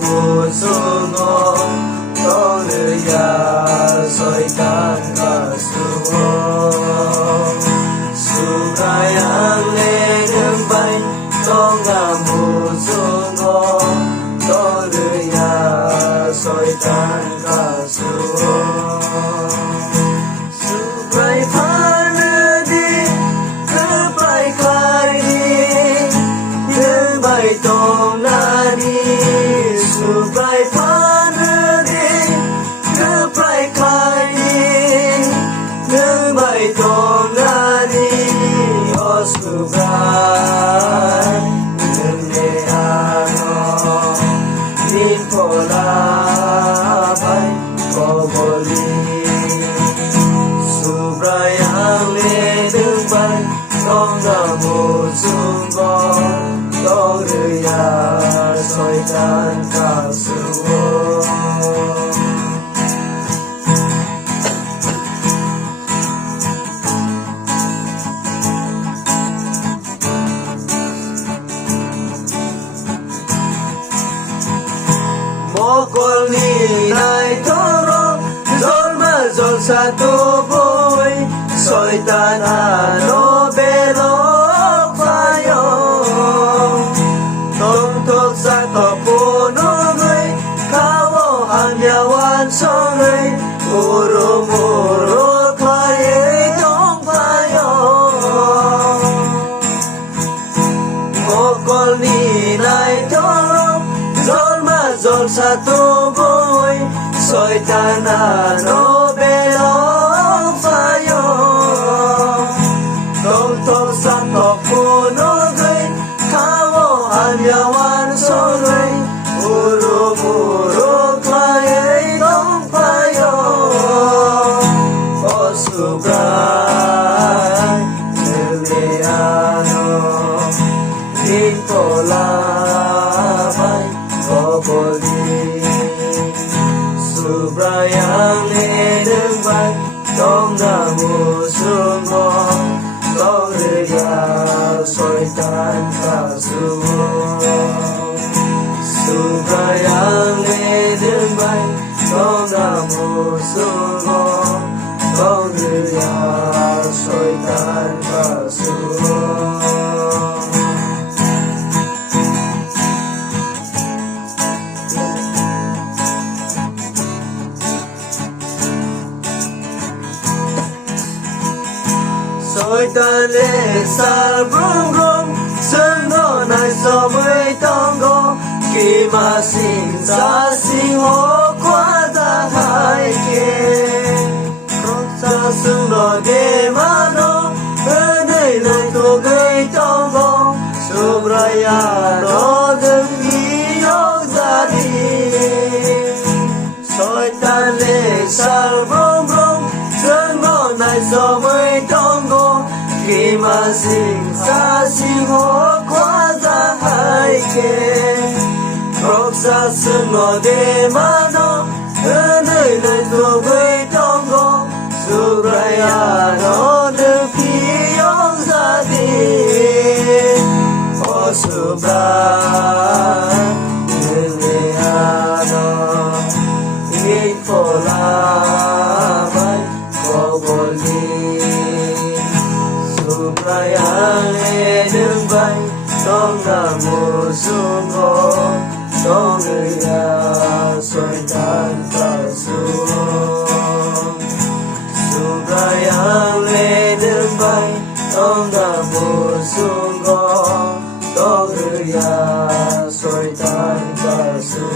musugo Toreya soitan kasuo Sugayang legen bay Tonga musugo Toreya soitan kasuo Sugay panadi Kerbay kari Kerbay tongnani Sugay panadi Kerbay kari Kerbay tongnani O sugay Nendeano Ninkolabay Koboli Subrayang ledembay Tongga musugo Toreya soitan kasuo Mokol ninay toro Zolma zol sa tuboy Soitan ano belok payo Tongtok sa topunogay Kawo hamyawan songay Muro-muro klaye tong payo Mokol ninay toro Zol sa tuboy Soitan ano belong payo Tongtong sa topunogay Kawo hamyawan soloy Muro-muro klaye tong payo O sugay Liliano Ninkolabay Koboli Subrayang ledembay Tongga musugo Toreya soitan kasuo Subrayang ledembay Tongga musugo Toreya soitan kasuo Soitan le sal brum brum Sendo nai so mui tongo Ki ma sing sa sing ho kwa da hai ke Krok sa sung lo de ma no Nei nai to gai tongo Subraya no deng ki yok za di Soitan le sal brum brum Sendo nai so mui tongo Ki ma sing sa sing ho kwa za hai ke Krok sa sung lo de ma no Nei nai to gai tongo Subraya no deng ki yok za di O subray Liliano Ninkolabay Koboli Subrayang ledembay Tongga musugo Toreya soitan kasuo Subrayang ledembay Tongga musugo Toreya soitan kasuo